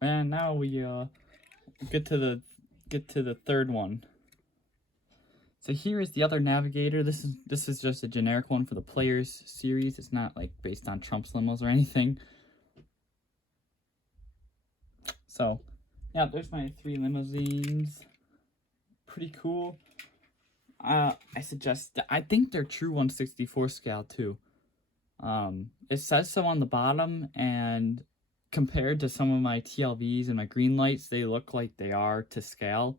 And now we get to the third one. So here is the other Navigator. This is just a generic one for the Players series. It's not like based on Trump's limos or anything. So yeah, there's my 3 limousines. Pretty cool. I think they're true 1/64 scale too. It says so on the bottom, and compared to some of my TLVs and my green lights, they look like they are to scale.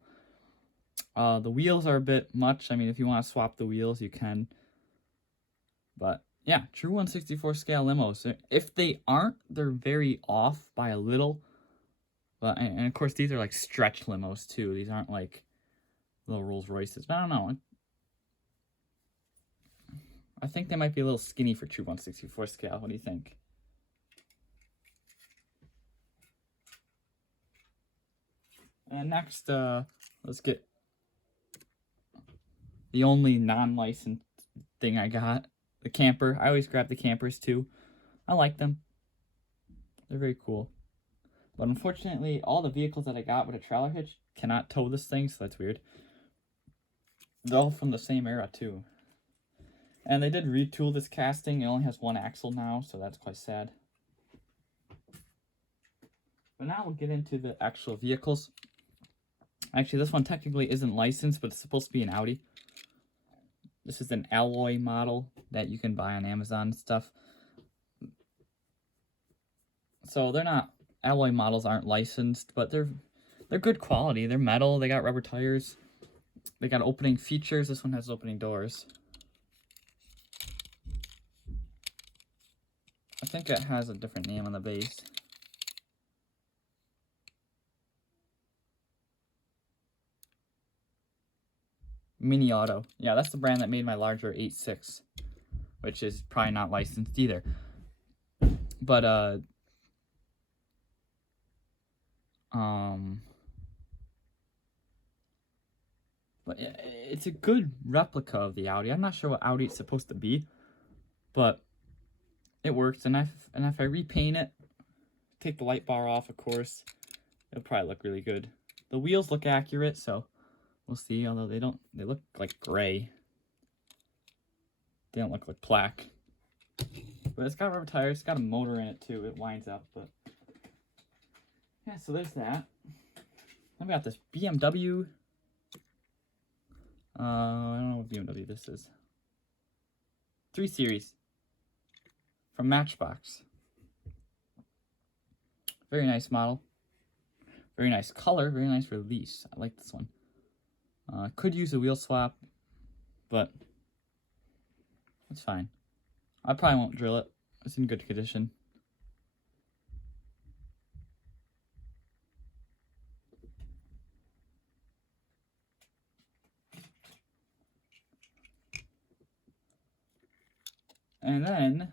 The wheels are a bit much. I mean, if you want to swap the wheels, you can. But yeah, true 1/64 scale limos. If they aren't, they're very off by a little. But and of course, these are like stretch limos too. These aren't like little Rolls Royces. But I don't know. I think they might be a little skinny for true 1/64 scale. What do you think? And next, let's get the only non-licensed thing I got, the camper. I always grab the campers too. I like them. They're very cool. But unfortunately, all the vehicles that I got with a trailer hitch cannot tow this thing, so that's weird. They're all from the same era too. And they did retool this casting. It only has 1 axle now, so that's quite sad. But now we'll get into the actual vehicles. Actually, this one technically isn't licensed, but it's supposed to be an Audi. This is an alloy model that you can buy on Amazon and stuff. So they're not, alloy models aren't licensed, but they're good quality. They're metal, they got rubber tires, they got opening features. This one has opening doors. I think it has a different name on the base. Mini Auto. Yeah, that's the brand that made my larger 8.6, which is probably not licensed either. But it's a good replica of the Audi. I'm not sure what Audi it's supposed to be, but it works. And if I repaint it, take the light bar off, of course, it'll probably look really good. The wheels look accurate, so we'll see. Although they look like gray. They don't look like black. But it's got rubber tires. It's got a motor in it too. It winds up, but yeah. So there's that. Then we got this BMW. I don't know what BMW this is. 3 Series from Matchbox. Very nice model. Very nice color. Very nice release. I like this one. Could use a wheel swap, but it's fine. I probably won't drill it. It's in good condition. And then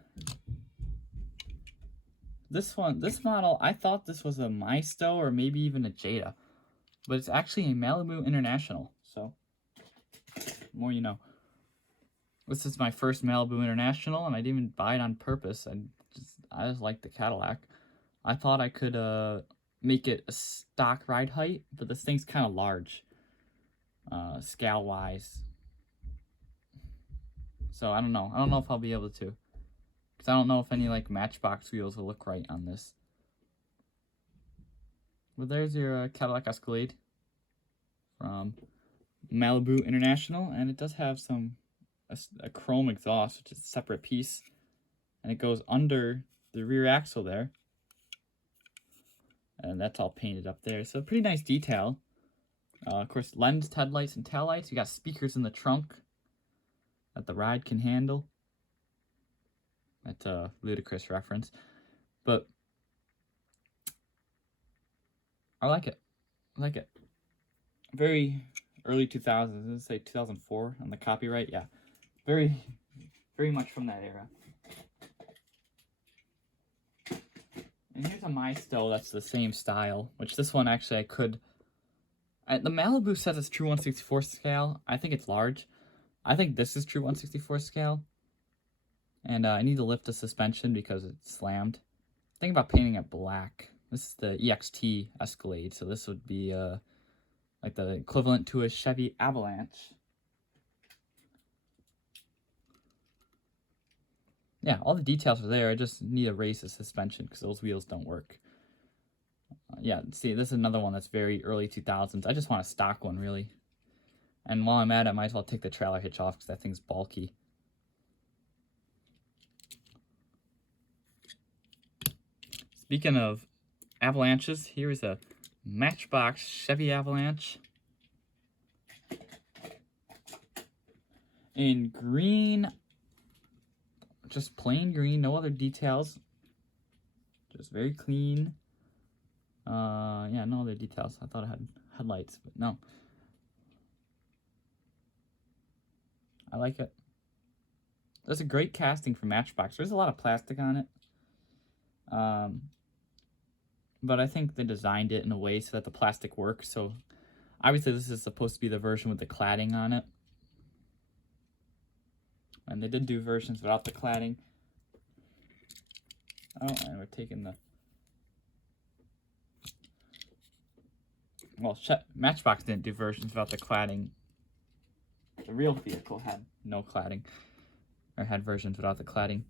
this model, I thought this was a Maisto or maybe even a Jada, but it's actually a Malibu International. So, more you know. This is my first Malibu International, and I didn't even buy it on purpose. I just like the Cadillac. I thought I could make it a stock ride height, but this thing's kind of large, scale wise. So I don't know. I don't know if I'll be able to, because I don't know if any like Matchbox wheels will look right on this. But there's your Cadillac Escalade from Malibu International, and it does have a chrome exhaust, which is a separate piece, and it goes under the rear axle there, and that's all painted up there. So pretty nice detail. Of course, lensed headlights and taillights. You got speakers in the trunk that the ride can handle. That's a ludicrous reference, but I like it. I like it. Very early 2000s. Let's say 2004 on the copyright. Yeah, very much from that era. And here's a Maisto that's the same style, which this one actually I could. The Malibu says it's true 1/64 scale. I think it's large. I think this is true 1/64 scale. And I need to lift the suspension because it's slammed. Think about painting it black. This is the Ext Escalade, so this would be like the equivalent to a Chevy Avalanche. Yeah, all the details are there. I just need to raise the suspension because those wheels don't work. Yeah, see, this is another one that's very early 2000s. I just want a stock one, really. And while I'm at it, I might as well take the trailer hitch off because that thing's bulky. Speaking of Avalanches, here is a Matchbox Chevy Avalanche. In green, just plain green, no other details. Just very clean. Yeah, no other details. I thought it had headlights, but no. I like it. There's a great casting for Matchbox. There's a lot of plastic on it. But I think they designed it in a way so that the plastic works. So obviously this is supposed to be the version with the cladding on it. And they did do versions without the cladding. Oh, and we're taking the... Well, Matchbox didn't do versions without the cladding. The real vehicle had no cladding. Or had versions without the cladding.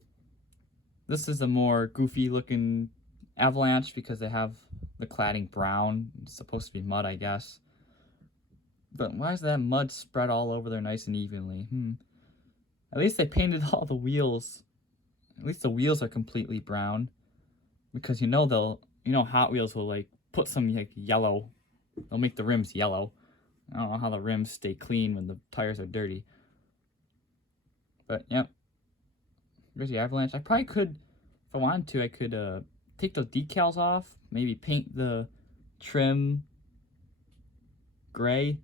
This is a more goofy looking Avalanche because they have the cladding brown. It's supposed to be mud, I guess. But why is that mud spread all over there nice and evenly? At least they painted all the wheels. At least the wheels are completely brown. Because you know Hot Wheels will like put some like yellow. They'll make the rims yellow. I don't know how the rims stay clean when the tires are dirty. But yep. There's the Avalanche. I probably could, if I wanted to, I could take those decals off. Maybe paint the trim gray.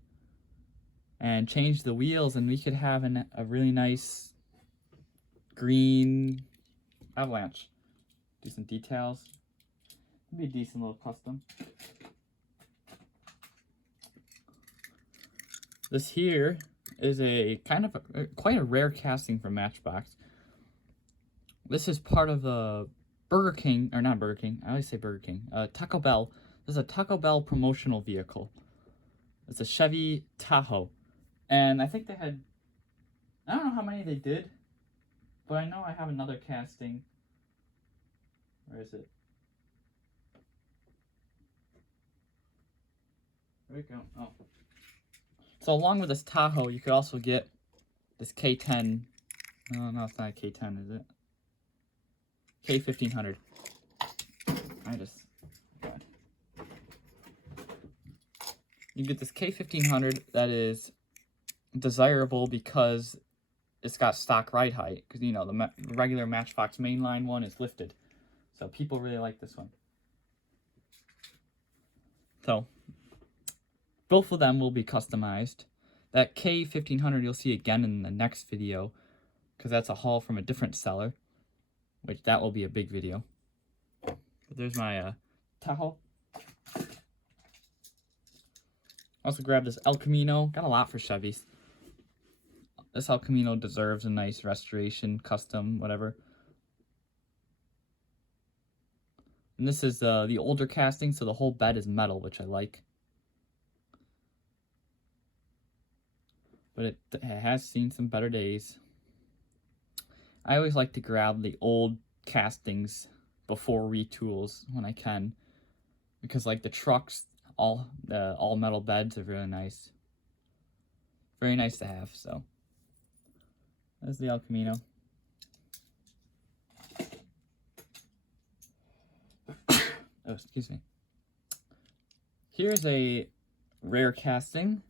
And change the wheels, and we could have a really nice green Avalanche. Do some details. It'd be a decent little custom. This here is a kind of quite a rare casting for Matchbox. This is part of a Burger King, or not Burger King, I always say Burger King, Taco Bell. This is a Taco Bell promotional vehicle. It's a Chevy Tahoe. And I think they had, I don't know how many they did, but I know I have another casting. Where is it? There we go. Oh. So along with this Tahoe, you could also get this K10. No, it's not a K10, is it? K1500. God. You get this K1500 that is desirable because it's got stock ride height. Because, you know, the regular Matchbox mainline one is lifted. So people really like this one. So, both of them will be customized. That K1500 you'll see again in the next video. Because that's a haul from a different seller. Which that will be a big video. But there's my Tahoe. Also grabbed this El Camino. Got a lot for Chevys. This El Camino deserves a nice restoration, custom, whatever. And this is the older casting, so the whole bed is metal, which I like. But it has seen some better days. I always like to grab the old castings before retools when I can. Because like the trucks, all metal beds are really nice. Very nice to have, so. There's the El Camino. Oh, excuse me. Here's a rare casting.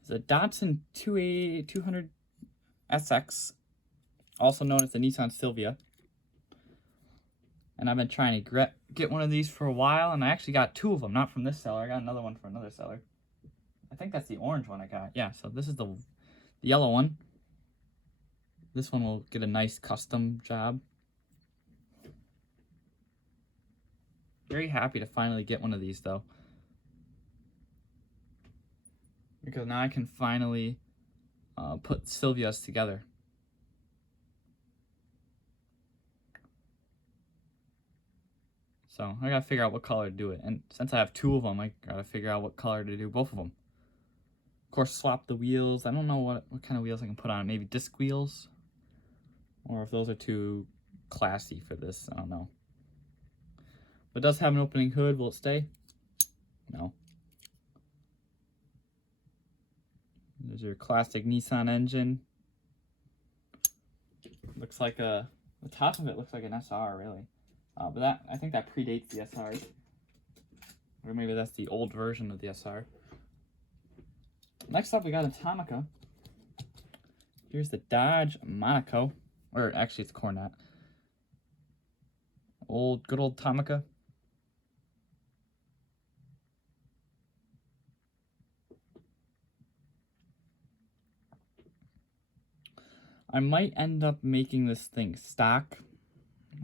It's a Datsun 200 SX, also known as the Nissan Sylvia. And I've been trying to get one of these for a while, and I actually got two of them, not from this seller. I got another one from another seller. I think that's the orange one I got. Yeah, so this is the yellow one. This one will get a nice custom job. Very happy to finally get one of these though. Because now I can finally put Sylvias together. So I gotta figure out what color to do it. And since I have 2 of them, I gotta figure out what color to do both of them. Of course, swap the wheels. I don't know what kind of wheels I can put on it. Maybe disc wheels? Or if those are too classy for this, I don't know. But it does have an opening hood. Will it stay? No. There's your classic Nissan engine. Looks like the top of it looks like an SR, really. But I think that predates the SRs. Or maybe that's the old version of the SR. Next up, we got a Tomica. Here's the Dodge Monaco. Or actually, it's Cornet. Good old Tomica. I might end up making this thing stock.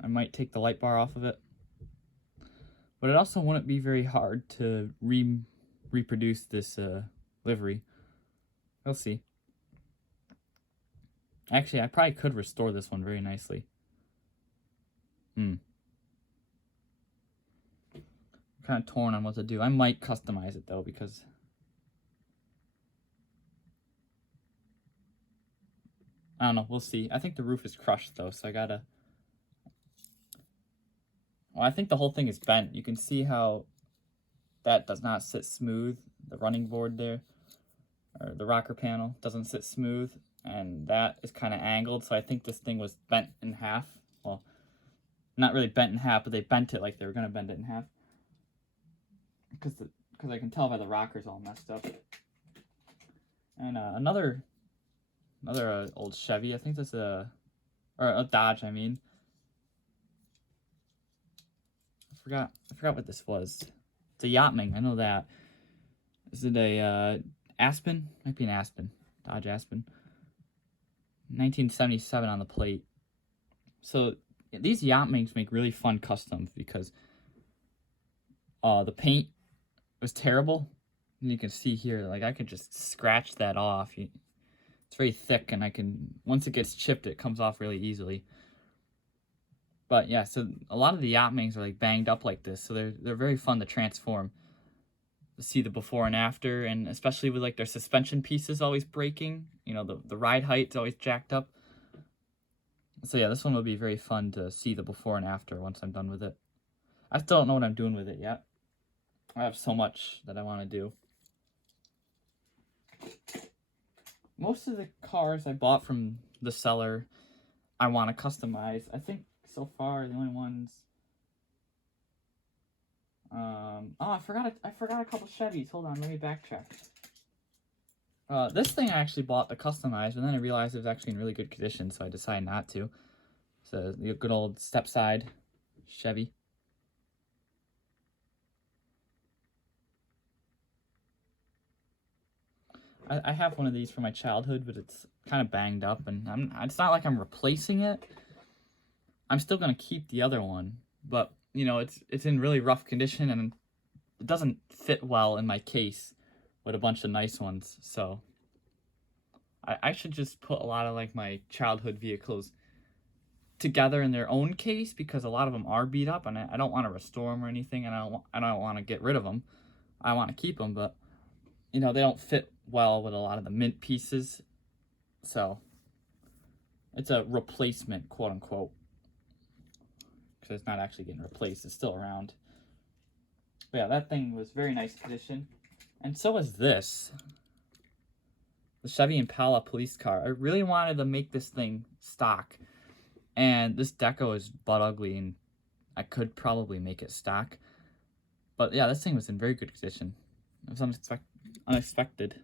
I might take the light bar off of it. But it also wouldn't be very hard to reproduce this livery. We'll see. Actually, I probably could restore this one very nicely. I'm kind of torn on what to do. I might customize it though, because I don't know, we'll see. I think the roof is crushed though, so I gotta... Well, I think the whole thing is bent. You can see how that does not sit smooth. The running board there, or the rocker panel, doesn't sit smooth. And that is kind of angled, so I think this thing was bent in half. Well, not really bent in half, but they bent it like they were going to bend it in half. Because I can tell by the rockers all messed up. And another old Chevy, I think that's or a Dodge, I mean. I forgot what this was. It's a Yachtming, I know that. Is it a Aspen? Might be an Aspen. Dodge Aspen. 1977 on the plate. So these Yachtmings make really fun customs because the paint was terrible. And you can see here, like I could just scratch that off. It's very thick, and once it gets chipped, it comes off really easily. But yeah, so a lot of the Yachtmings are like banged up like this, so they're very fun to transform. To see the before and after, and especially with like their suspension pieces always breaking. You know, the ride height's always jacked up. So yeah, this one will be very fun to see the before and after once I'm done with it. I still don't know what I'm doing with it yet. I have so much that I want to do. Most of the cars I bought from the seller, I want to customize. I think so far the only ones... I forgot a couple Chevys. Hold on, let me backtrack. This thing I actually bought to customize, but then I realized it was actually in really good condition, so I decided not to. So the good old step-side Chevy. I have one of these from my childhood, but it's kind of banged up, and it's not like I'm replacing it. I'm still gonna keep the other one, but you know, it's in really rough condition, and it doesn't fit well in my case with a bunch of nice ones. So I should just put a lot of like my childhood vehicles together in their own case, because a lot of them are beat up, and I don't want to restore them or anything, and I don't want to get rid of them. I want to keep them, but you know, they don't fit well with a lot of the mint pieces. So it's a replacement, quote unquote, because it's not actually getting replaced. It's still around. But yeah, that thing was very nice condition. And so is this. The Chevy Impala police car. I really wanted to make this thing stock. And this deco is butt ugly, and I could probably make it stock. But yeah, this thing was in very good condition. It was unexpected.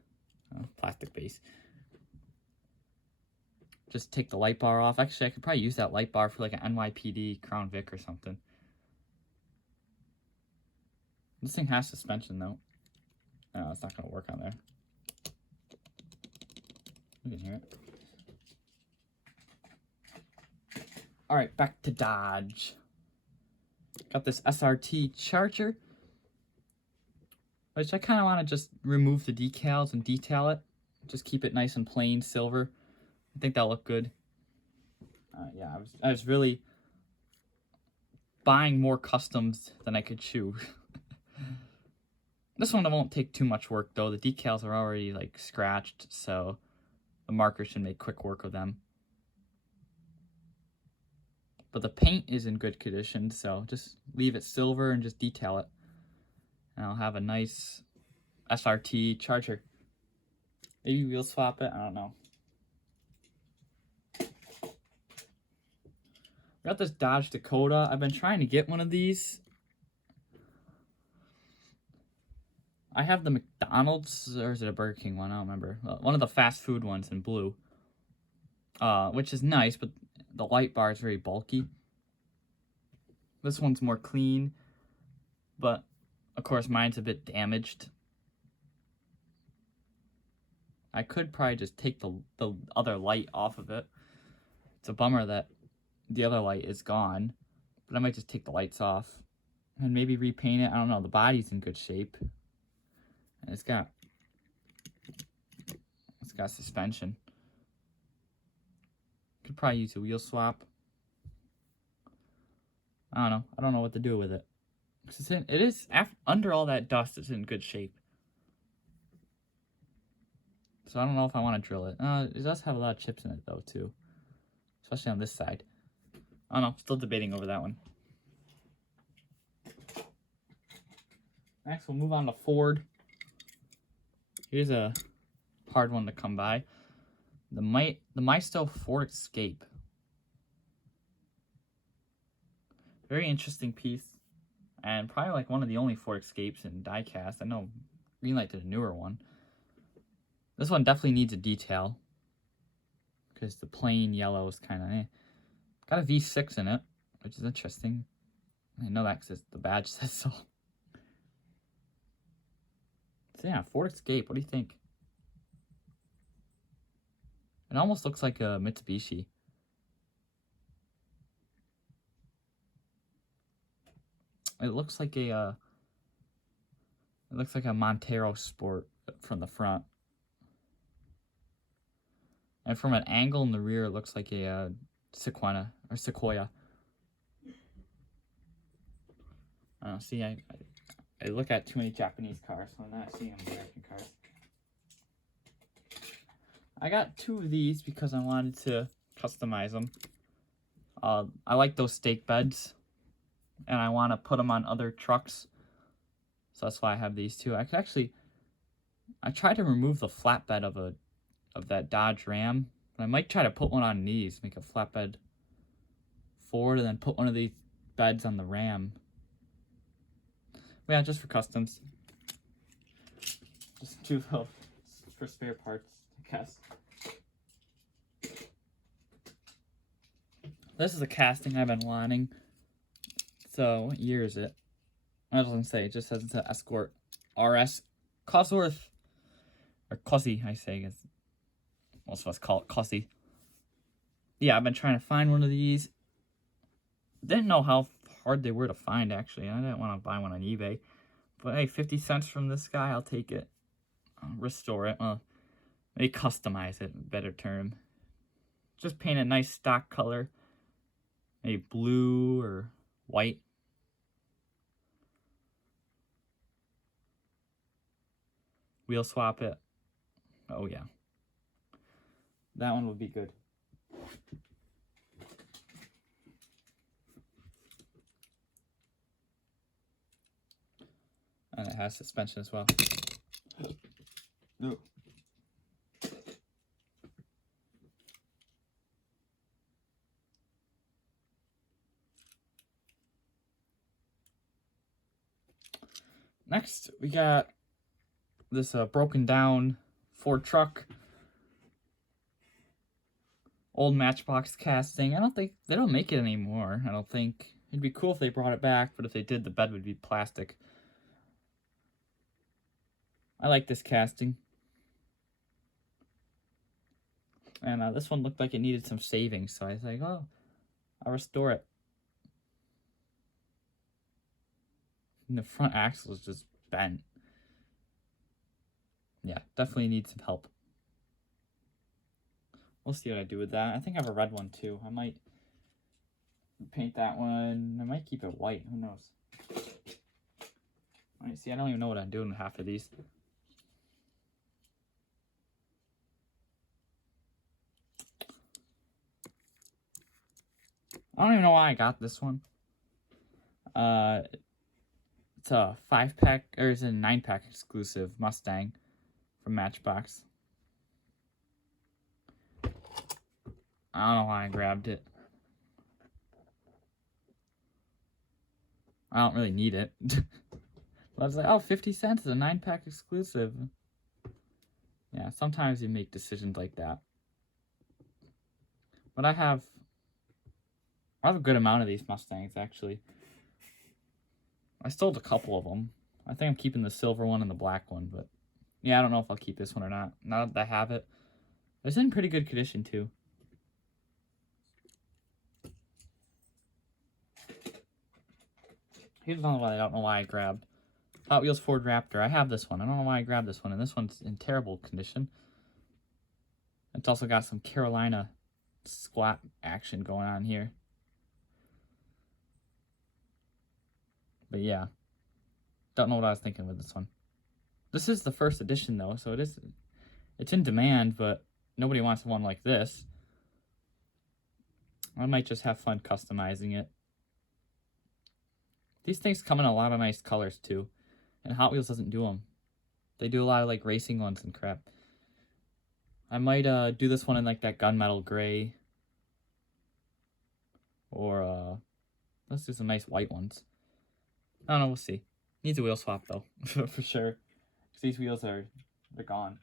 Plastic base. Just take the light bar off. Actually, I could probably use that light bar for like an NYPD Crown Vic or something. This thing has suspension though. No, it's not going to work on there. You can hear it. Alright, back to Dodge. Got this Srt Charger, which I kind of want to just remove the decals and detail it. Just keep it nice and plain silver. I think that'll look good. Yeah, I was really buying more customs than I could chew. This one won't take too much work though. The decals are already like scratched, so the marker should make quick work of them. But the paint is in good condition, so just leave it silver and just detail it. And I'll have a nice Srt Charger. Maybe wheel swap it, I don't know. We got this Dodge Dakota. I've been trying to get one of these. I have the McDonald's, or is it a Burger King one? I don't remember. One of the fast food ones in blue. Which is nice, but the light bar is very bulky. This one's more clean, but of course mine's a bit damaged. I could probably just take the other light off of it. It's a bummer that the other light is gone, but I might just take the lights off and maybe repaint it. I don't know. The body's in good shape. And it's got suspension. Could probably use a wheel swap. I don't know what to do with it. It is under all that dust. It's in good shape. So I don't know if I want to drill it. It does have a lot of chips in it though too, especially on this side. I don't know. Still debating over that one. Next, we'll move on to Ford. Here's a hard one to come by. The Maisto Ford Escape. Very interesting piece. And probably like one of the only Ford Escapes in diecast. I know Greenlight did a newer one. This one definitely needs a detail. Because the plain yellow is kind of eh. Got a V6 in it, which is interesting. I know that because the badge says so. So yeah, Ford Escape, what do you think? It almost looks like a Mitsubishi. It looks like a Montero Sport from the front. And from an angle in the rear, it looks like a Sequoia. I don't see. I look at too many Japanese cars, so I'm not seeing American cars. I got two of these because I wanted to customize them. I like those stake beds, and I want to put them on other trucks. So that's why I have these two. I tried to remove the flatbed of that Dodge Ram, but I might try to put one on these, make a flatbed Ford, and then put one of these beds on the Ram. Yeah, just for customs. Just two for spare parts, I guess. This is a casting I've been wanting. So, what year is it? I was gonna say, it just says it's an Escort RS Cosworth. Or Cossie, I say, because most of us call it Cossie. Yeah, I've been trying to find one of these. Didn't know how hard they were to find, actually. I didn't want to buy one on eBay. But hey, 50 cents from this guy, I'll take it. I'll restore it. Maybe customize it, better term. Just paint a nice stock color. Maybe blue or white. Wheel swap it. Oh yeah. That one would be good. And it has suspension as well. No. Next, we got this broken down Ford truck. Old Matchbox casting. I don't think they don't make it anymore. I don't think. It'd be cool if they brought it back, but if they did, the bed would be plastic. I like this casting. And this one looked like it needed some saving, so I was like, oh, I'll restore it. And the front axle is just bent. Yeah, definitely needs some help. We'll see what I do with that. I think I have a red one too. I might paint that one. I might keep it white. Who knows? Alright, see, I don't even know what I'm doing with half of these. I don't even know why I got this one. It's a 5-pack, or it's a 9-pack exclusive Mustang from Matchbox. I don't know why I grabbed it. I don't really need it. But I was like, oh, 50 cents is a 9-pack exclusive. Yeah, sometimes you make decisions like that. But I have a good amount of these Mustangs, actually. I sold a couple of them. I think I'm keeping the silver one and the black one, but yeah, I don't know if I'll keep this one or not. Now that I have it. It's in pretty good condition, too. Here's another one I don't know why I grabbed. Hot Wheels Ford Raptor. I have this one. I don't know why I grabbed this one, and this one's in terrible condition. It's also got some Carolina squat action going on here. But yeah, don't know what I was thinking with this one. This is the first edition though, so it's in demand, but nobody wants one like this. I might just have fun customizing it. These things come in a lot of nice colors too, and Hot Wheels doesn't do them. They do a lot of like racing ones and crap. I might do this one in like that gunmetal gray, or let's do some nice white ones. I don't know, we'll see. Needs a wheel swap though, for sure. Because these wheels they're gone.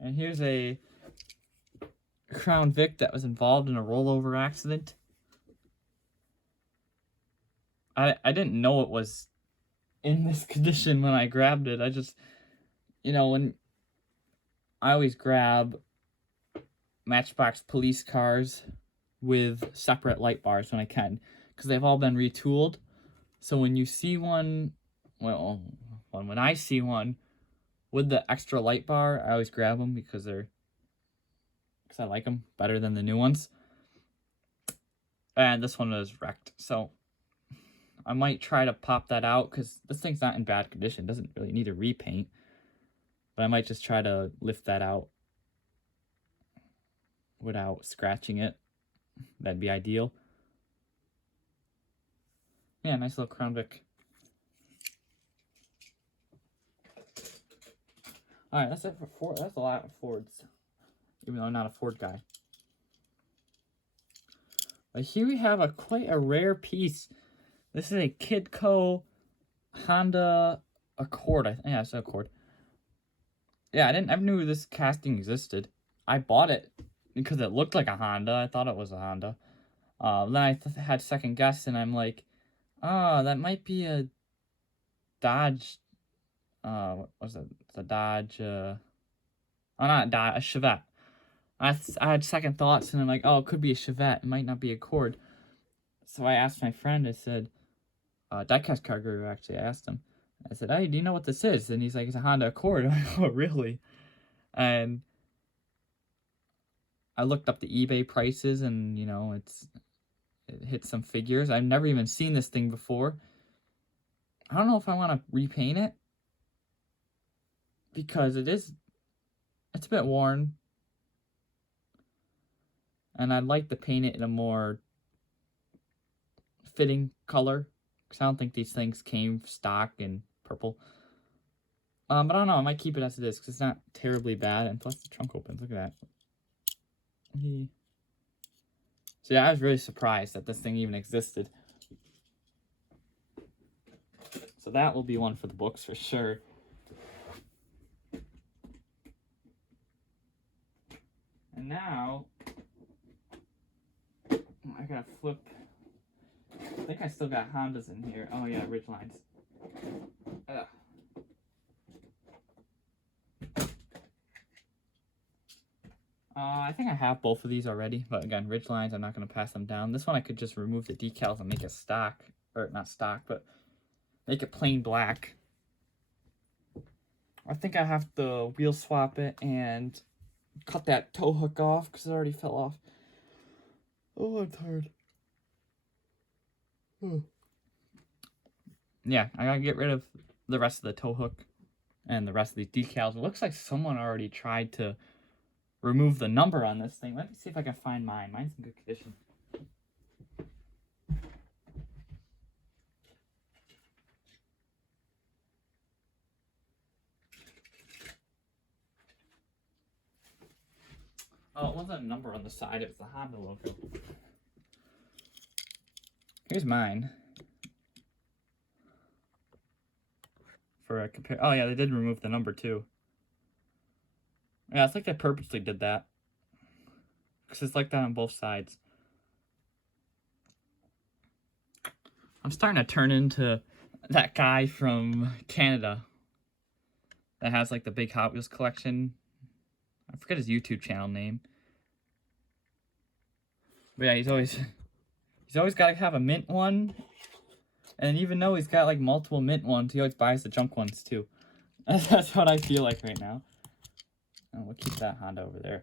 And here's a Crown Vic that was involved in a rollover accident. I didn't know it was in this condition when I grabbed it. I just, you know, when I always grab Matchbox police cars with separate light bars when I can, because they've all been retooled. So when you see one, well, when I see one with the extra light bar, I always grab them because I like them better than the new ones. And this one is wrecked, so I might try to pop that out because this thing's not in bad condition. Doesn't really need a repaint, but I might just try to lift that out without scratching it. That'd be ideal. Yeah, nice little Crown Vic. Alright, that's it for Ford. That's a lot of Fords, even though I'm not a Ford guy. But here we have quite a rare piece. This is a Kidco Honda Accord. Yeah, it's an Accord. Yeah, I never knew this casting existed. I bought it because it looked like a Honda. I thought it was a Honda. Then I had second guess, and I'm like, oh, that might be a Dodge. What was it? It's a Dodge. Oh, not a Dodge, a Chevette. I had second thoughts, and I'm like, oh, it could be a Chevette. It might not be a Accord. So I asked my friend. I said, diecast car guru, actually. I asked him. I said, hey, do you know what this is? And he's like, it's a Honda Accord. I'm like, oh, really? And I looked up the eBay prices, and, you know, it hit some figures. I've never even seen this thing before. I don't know if I want to repaint it, because it's a bit worn. And I'd like to paint it in a more fitting color, because I don't think these things came stock in purple. But I don't know, I might keep it as it is, because it's not terribly bad, and plus the trunk opens, look at that. So yeah, I was really surprised that this thing even existed. So that will be one for the books for sure. And now, I gotta flip. I think I still got Hondas in here. Oh yeah, Ridgelines. Ugh. I think I have both of these already, but again, Ridgelines, I'm not going to pass them down. This one I could just remove the decals and make it stock, or not stock, but make it plain black. I think I have to wheel swap it and cut that tow hook off because it already fell off. Oh, I'm tired. Yeah, I gotta get rid of the rest of the tow hook and the rest of these decals. It looks like someone already tried to remove the number on this thing. Let me see if I can find mine. Mine's in good condition. Oh, it wasn't a number on the side. It was the Honda logo. Here's mine. For a compare. Oh, yeah, they did remove the number, too. Yeah, it's like they purposely did that. Because it's like that on both sides. I'm starting to turn into that guy from Canada that has, like, the big Hot Wheels collection. I forget his YouTube channel name. But yeah, he's always got to have a mint one. And even though he's got, like, multiple mint ones, he always buys the junk ones, too. That's what I feel like right now. And we'll keep that Honda over there.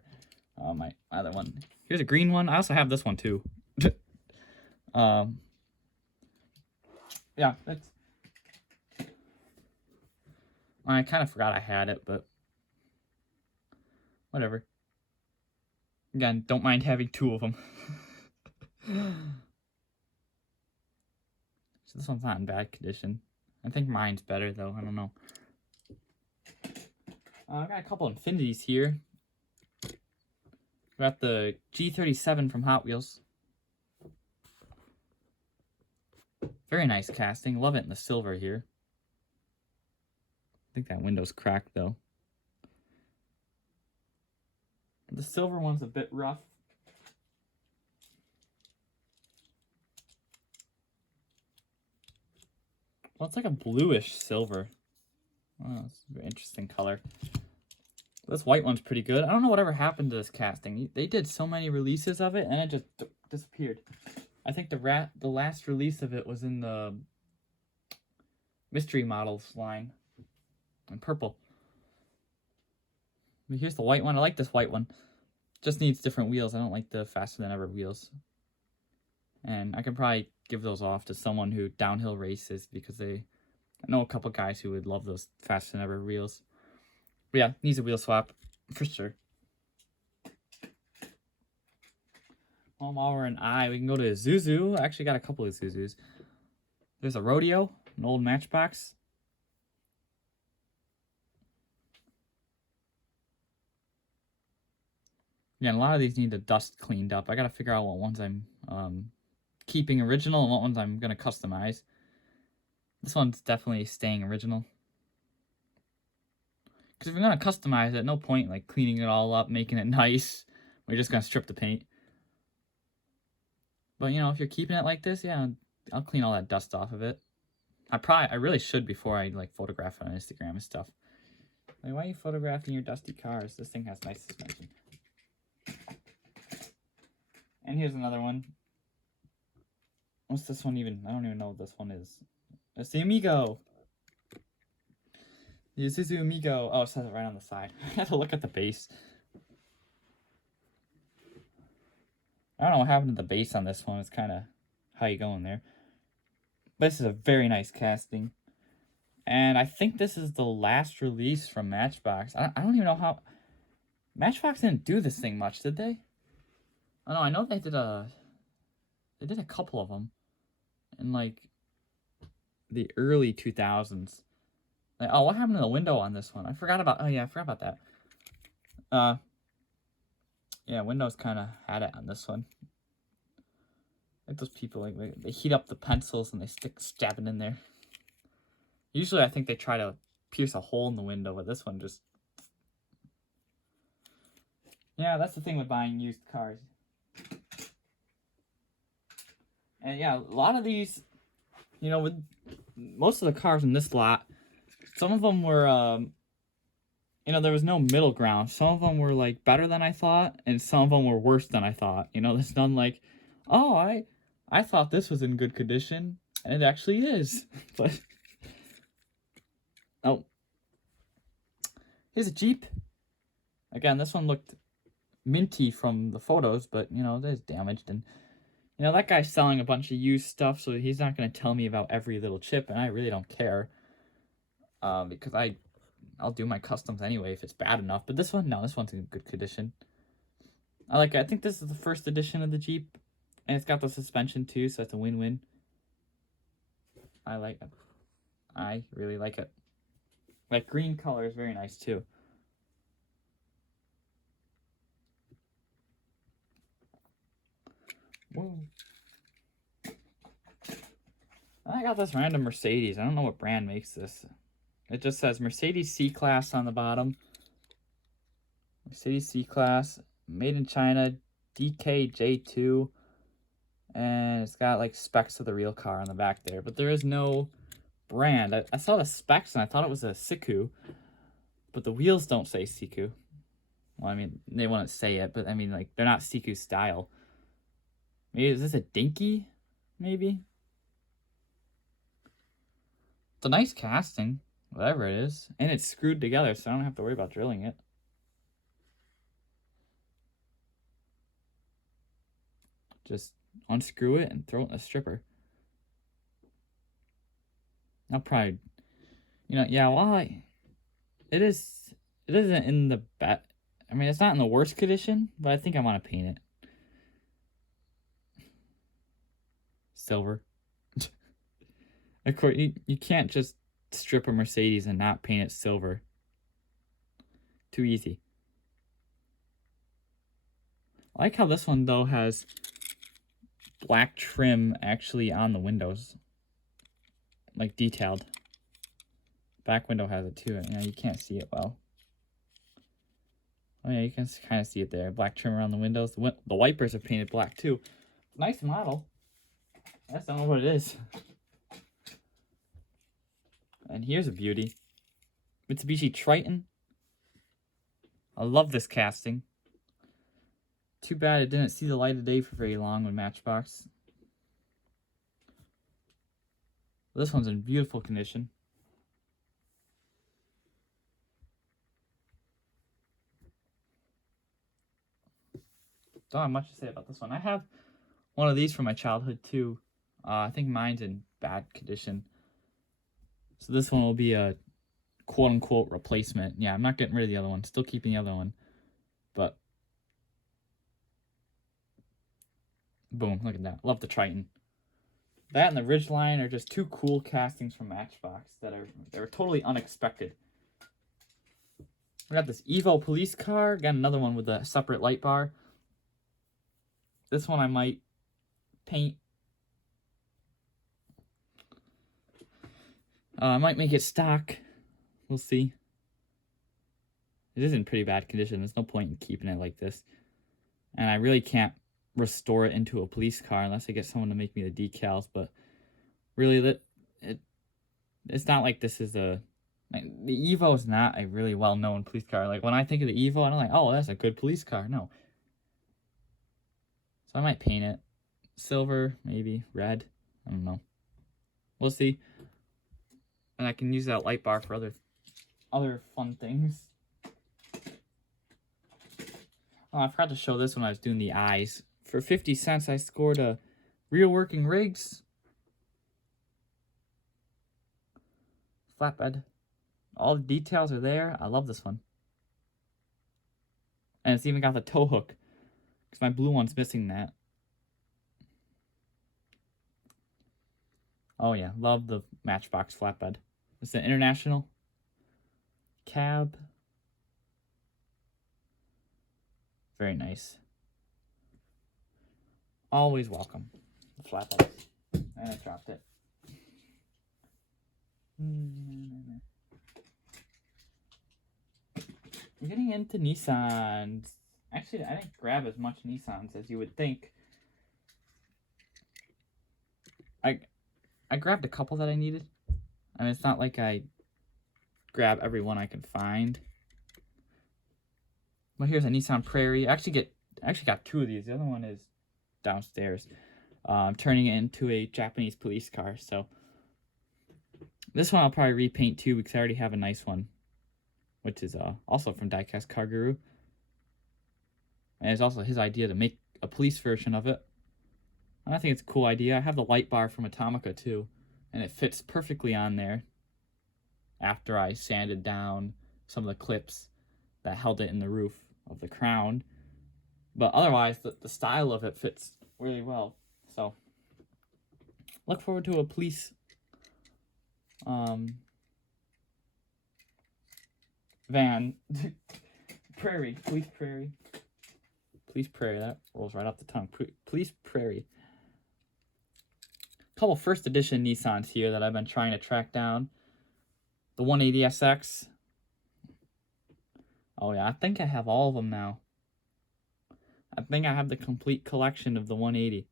My other one. Here's a green one. I also have this one, too. Yeah, that's... I kind of forgot I had it, but... whatever. Again, don't mind having two of them. So this one's not in bad condition. I think mine's better, though. I don't know. I got a couple Infinities here. Got the G37 from Hot Wheels. Very nice casting. Love it in the silver here. I think that window's cracked, though. The silver one's a bit rough. Well, it's like a bluish silver. Oh, it's a very interesting color. This white one's pretty good. I don't know whatever happened to this casting. They did so many releases of it, and it just disappeared. I think the last release of it was in the Mystery Models line. In purple. But here's the white one. I like this white one. Just needs different wheels. I don't like the faster than ever wheels. And I can probably give those off to someone who downhill races because I know a couple guys who would love those faster than ever wheels. But yeah, needs a wheel swap for sure. Well, while we're in we can go to Isuzu. I actually got a couple of Isuzus. There's a Rodeo, an old Matchbox. Yeah, a lot of these need the dust cleaned up. I gotta figure out what ones I'm keeping original and what ones I'm gonna customize. This one's definitely staying original. Because if you're gonna customize it, no point like cleaning it all up, making it nice. We're just gonna strip the paint. But you know, if you're keeping it like this, yeah, I'll clean all that dust off of it. I really should before I like photograph it on Instagram and stuff. Like, why are you photographing your dusty cars? This thing has nice suspension. And here's another one. What's this one even? I don't even know what this one is. It's the Amigo. The Isuzu Amigo. Oh, it says it right on the side. I have to look at the base. I don't know what happened to the base on this one. It's kind of how you going there. But this is a very nice casting. And I think this is the last release from Matchbox. I don't even know how... Matchbox didn't do this thing much, did they? Oh, no, I know they did a couple of them in, like, the early 2000s. Like, oh, what happened to the window on this one? I forgot about that. Yeah, Windows kind of had it on this one. Like those people, like they heat up the pencils and they stab it in there. Usually, I think they try to pierce a hole in the window, but this one just... Yeah, that's the thing with buying used cars. And yeah, a lot of these, you know, with most of the cars in this lot, some of them were, you know, there was no middle ground. Some of them were, like, better than I thought, and some of them were worse than I thought. You know, there's none like, oh, I thought this was in good condition, and it actually is. But, oh. Here's a Jeep. Again, this one looked minty from the photos, but, you know, it is damaged. And, you know, that guy's selling a bunch of used stuff, so he's not going to tell me about every little chip, and I really don't care. Because I'll do my customs anyway if it's bad enough. But this one, no, this one's in good condition. I think this is the first edition of the Jeep, and it's got the suspension too, so it's a win-win. I like it. I really like it. That green color is very nice too. Whoa. I got this random Mercedes. I don't know what brand makes this. It just says Mercedes C-Class on the bottom. Mercedes C-Class, made in China, DKJ2. And it's got like specs of the real car on the back there. But there is no brand. I saw the specs and I thought it was a Siku. But the wheels don't say Siku. Well, I mean, they wouldn't say it, but I mean, like, they're not Siku style. Maybe, is this a dinky? Maybe? It's a nice casting, whatever it is. And it's screwed together, so I don't have to worry about drilling it. Just unscrew it and throw it in a stripper. I'll probably, you know, yeah, well, it isn't in the bad, I mean, it's not in the worst condition, but I think I want to paint it. Silver. Of course, you can't just strip a Mercedes and not paint it silver. Too easy. I like how this one, though, has black trim actually on the windows. Like, detailed. Back window has it, too. Yeah, you can't see it well. Oh, yeah, you can kind of see it there. Black trim around the windows. The wipers are painted black, too. Nice model. I just don't know what it is. And here's a beauty. Mitsubishi Triton. I love this casting. Too bad it didn't see the light of day for very long with Matchbox. This one's in beautiful condition. Don't have much to say about this one. I have one of these from my childhood too. I think mine's in bad condition. So this one will be a quote-unquote replacement. Yeah, I'm not getting rid of the other one. Still keeping the other one. But boom, look at that. Love the Triton. That and the Ridgeline are just two cool castings from Matchbox that are totally unexpected. We got this Evo police car. Got another one with a separate light bar. This one I might paint. I might make it stock. We'll see. It is in pretty bad condition. There's no point in keeping it like this. And I really can't restore it into a police car unless I get someone to make me the decals. But really, it's not like this is a... Like, the Evo is not a really well-known police car. Like, when I think of the Evo, I'm like, oh, that's a good police car. No. So I might paint it. Silver, maybe. Red. I don't know. We'll see. And I can use that light bar for other fun things. Oh, I forgot to show this when I was doing the eyes. For 50 cents, I scored a Real Working Rigs flatbed. All the details are there. I love this one. And it's even got the tow hook. Because my blue one's missing that. Oh yeah, love the Matchbox flatbed. It's an international cab. Very nice. Always welcome. The flatbed. And I dropped it. I'm getting into Nissans. Actually, I didn't grab as much Nissans as you would think. I grabbed a couple that I needed. I mean, it's not like I grab every one I can find. Well, here's a Nissan Prairie. I actually got two of these. The other one is downstairs. I'm turning it into a Japanese police car. So this one I'll probably repaint too because I already have a nice one, which is also from Diecast Car Guru. And it's also his idea to make a police version of it. And I think it's a cool idea. I have the light bar from Atomica too, and it fits perfectly on there after I sanded down some of the clips that held it in the roof of the crown. But otherwise, the style of it fits really well. So, look forward to a police van. Prairie. Police Prairie. Police Prairie. That rolls right off the tongue. Police Prairie. A couple first edition Nissans here that I've been trying to track down. The 180SX. Oh yeah, I think I have all of them now. I think I have the complete collection of the 180.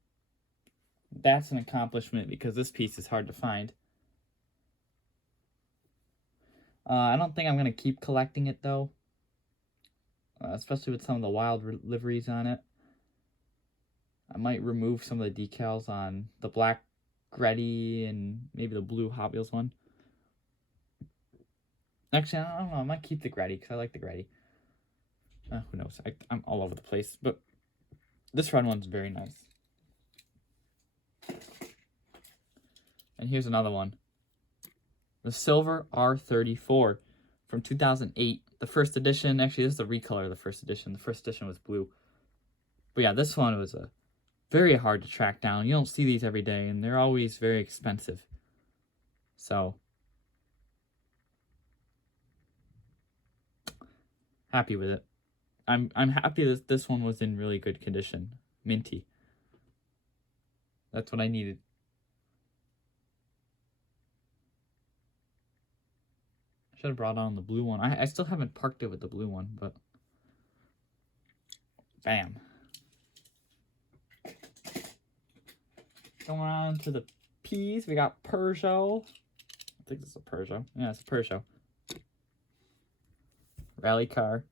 That's an accomplishment because this piece is hard to find. I don't think I'm going to keep collecting it though. Especially with some of the wild liveries on it. I might remove some of the decals on the black Gretty and maybe the blue Hot Wheels one. Actually, I don't know. I might keep the Gretty because I like the Gretty. Who knows? I'm all over the place. But this red one's very nice. And here's another one. The Silver R34 from 2008. The first edition. Actually, this is a recolor of the first edition. The first edition was blue. But yeah, this one was very hard to track down. You don't see these every day, and they're always very expensive. So, happy with it. I'm happy that this one was in really good condition. Minty. That's what I needed. Should have brought on the blue one. I still haven't parked it with the blue one, but bam. Going on to the P's, we got Peugeot. I think this is a Peugeot. Yeah, it's a Peugeot. Rally car.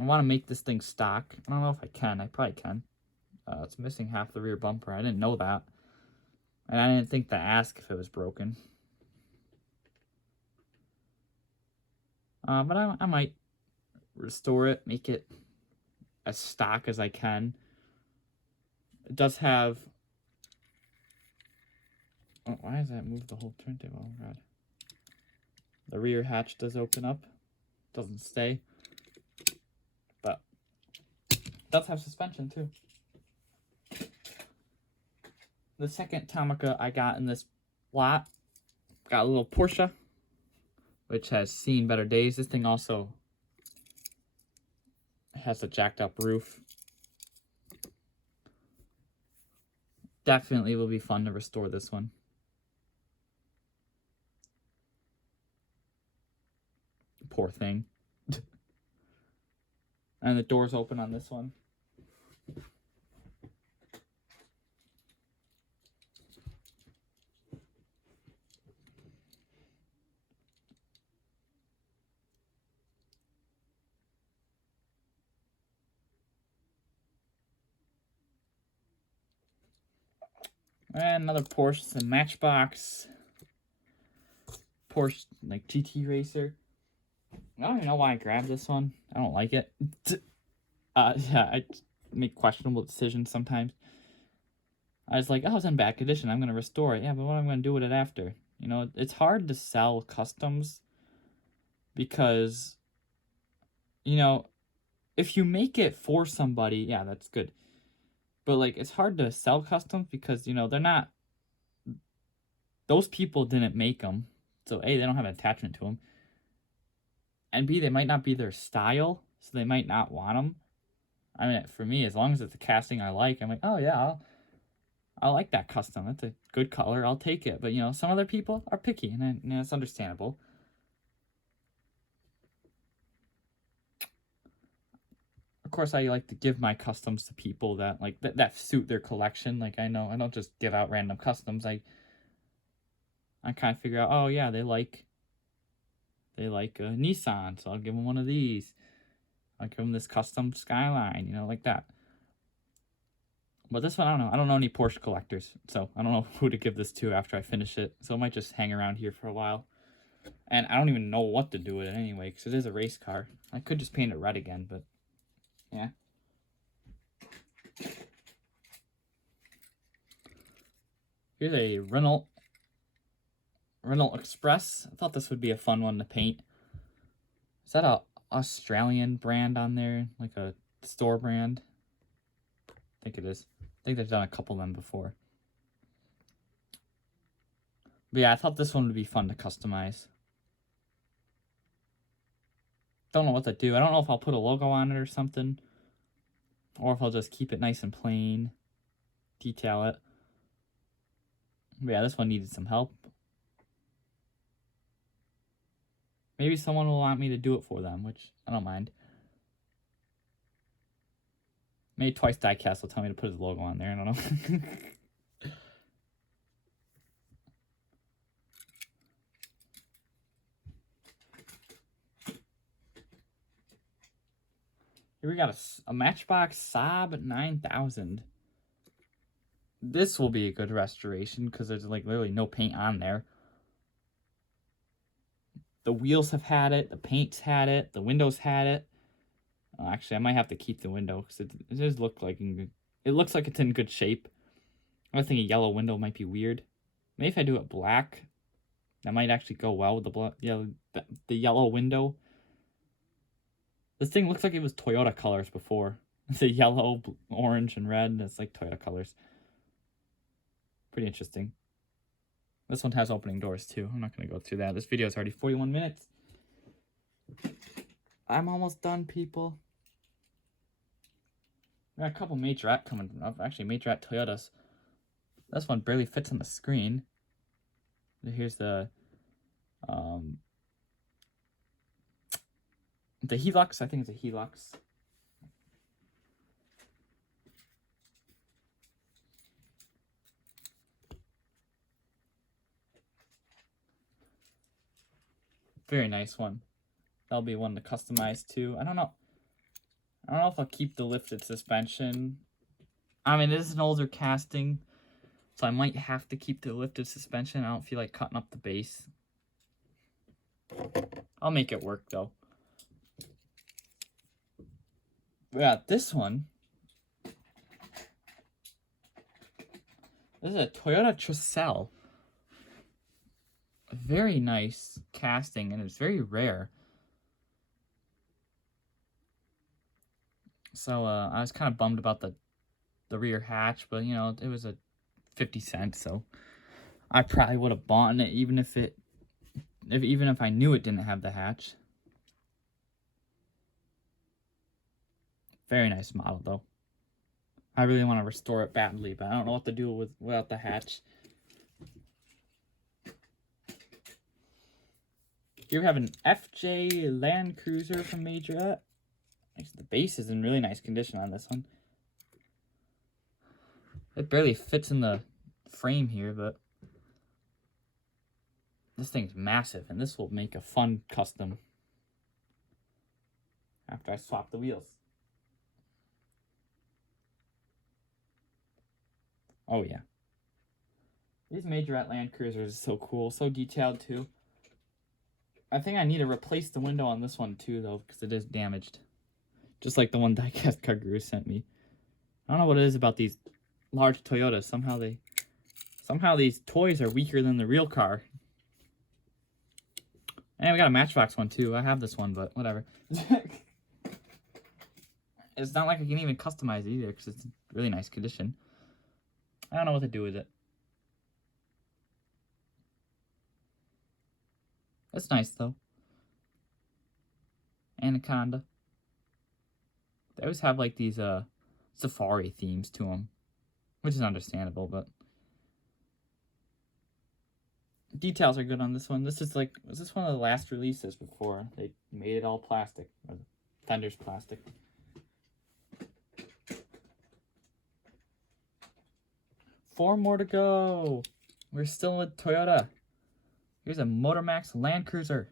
I want to make this thing stock. I don't know if I can. I probably can. It's missing half the rear bumper. I didn't know that. And I didn't think to ask if it was broken. But I might restore it, make it as stock as I can. It does have... Oh, why does that move the whole turntable? Oh, God. The rear hatch does open up. Doesn't stay. But it does have suspension, too. The second Atomica I got in this lot, got a little Porsche, which has seen better days. This thing also has a jacked up roof. Definitely will be fun to restore this one. Poor thing. And the doors open on this one. And another Porsche, it's a Matchbox Porsche like GT racer. I don't even know why I grabbed this one. I don't like it. Yeah, I make questionable decisions sometimes. I was like, oh, it's in bad condition. I'm going to restore it. Yeah, but what am I going to do with it after? You know, it's hard to sell customs because, you know, if you make it for somebody, yeah, that's good. But, like, it's hard to sell customs because, you know, they're not... Those people didn't make them. So, A, they don't have an attachment to them. And B, they might not be their style, so they might not want them. I mean, for me, as long as it's a casting I like, I'm like, oh, yeah, I like that custom. That's a good color. I'll take it. But, you know, some other people are picky, and it's understandable. Of course, I like to give my customs to people that like that suit their collection. Like, I know I don't just give out random customs. I kind of figure out, oh yeah, they like a Nissan, so I'll give them one of these. I'll give them this custom Skyline, you know, like that. But this one, I don't know. I don't know any Porsche collectors, so I don't know who to give this to after I finish it. So it might just hang around here for a while. And I don't even know what to do with it anyway, because it is a race car. I could just paint it red again, but yeah. Here's a Renault Express. I thought this would be a fun one to paint. Is that a Australian brand on there? Like a store brand? I think it is. I think they've done a couple of them before. But yeah, I thought this one would be fun to customize. Don't know what to do. I don't know if I'll put a logo on it or something. Or if I'll just keep it nice and plain. Detail it. But yeah, this one needed some help. Maybe someone will want me to do it for them, which I don't mind. Maybe Twice Diecast will tell me to put his logo on there. I don't know. Here we got a Matchbox Saab 9000. This will be a good restoration because there's like literally no paint on there. The wheels have had it, the paint's had it, the windows had it. Actually, I might have to keep the window because it does look like it looks like it's in good shape. I think a yellow window might be weird. Maybe if I do it black, that might actually go well with the yellow window. This thing looks like it was Toyota colors before. The yellow, orange, and red. It's like Toyota colors. Pretty interesting. This one has opening doors too. I'm not going to go through that. This video is already 41 minutes. I'm almost done, people. We got a couple majorette coming up. Actually, majorette Toyotas. This one barely fits on the screen. Here's the Hilux. I think it's a Hilux. Very nice one. That'll be one to customize too. I don't know if I'll keep the lifted suspension. I mean, it is an older casting, so I might have to keep the lifted suspension. I don't feel like cutting up the base. I'll make it work though. Yeah, this one. This is a Toyota Tercel. A very nice casting, and it's very rare. So I was kind of bummed about the rear hatch, but you know, it was a 50 cents, so I probably would have bought it even if I knew it didn't have the hatch. Very nice model though. I really want to restore it badly, but I don't know what to do without the hatch. Here we have an FJ Land Cruiser from Majorette. The base is in really nice condition on this one. It barely fits in the frame here, but this thing's massive, and this will make a fun custom after I swap the wheels. Oh yeah. These Majorette Land Cruisers are so cool, so detailed too. I think I need to replace the window on this one too, though, because it is damaged. Just like the one Diecast Car Guru sent me. I don't know what it is about these large Toyotas. Somehow these toys are weaker than the real car. And we got a Matchbox one too. I have this one, but whatever. It's not like I can even customize it either, because it's in really nice condition. I don't know what to do with it. That's nice though. Anaconda. They always have like these safari themes to them, which is understandable, but details are good on this one. This is like, was this one of the last releases before they made it all plastic, or the fender's plastic? Four more to go. We're still with Toyota. Here's a Motormax Land Cruiser.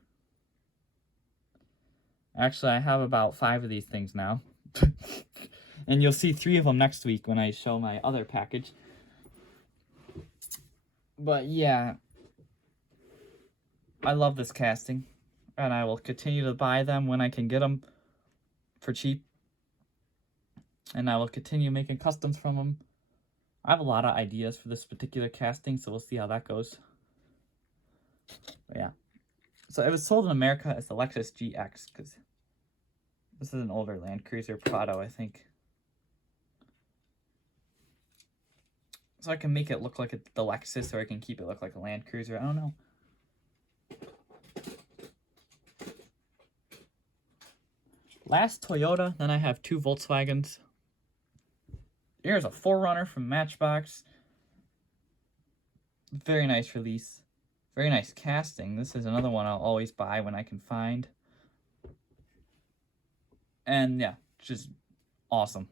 Actually, I have about 5 of these things now. And you'll see 3 of them next week when I show my other package. But yeah. I love this casting, and I will continue to buy them when I can get them for cheap. And I will continue making customs from them. I have a lot of ideas for this particular casting, so we'll see how that goes. But yeah. So it was sold in America as the Lexus GX, because this is an older Land Cruiser Prado, I think. So I can make it look like the Lexus, or I can keep it look like a Land Cruiser. I don't know. Last Toyota, then I have 2 Volkswagens. Here's a 4Runner from Matchbox. Very nice release. Very nice casting. This is another one I'll always buy when I can find. And yeah, just awesome.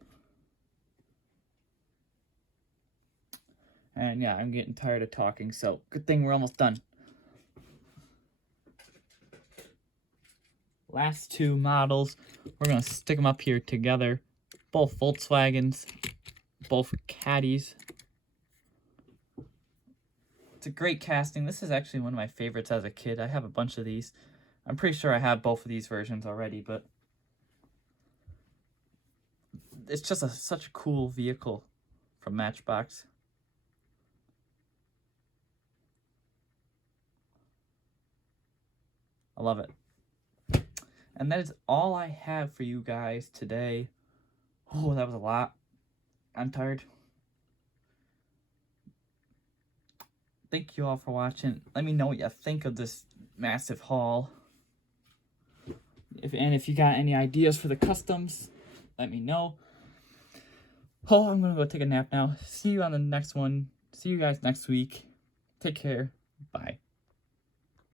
And yeah, I'm getting tired of talking, so good thing we're almost done. Last 2 models, we're going to stick them up here together. Both Volkswagens, both Caddies. It's a great casting. This is actually one of my favorites as a kid. I have a bunch of these. I'm pretty sure I have both of these versions already, but it's just such a cool vehicle from Matchbox. I love it. And that is all I have for you guys today. Oh, that was a lot. I'm tired. Thank you all for watching. Let me know what you think of this massive haul. If you got any ideas for the customs, let me know. Oh, I'm going to go take a nap now. See you on the next one. See you guys next week. Take care. Bye.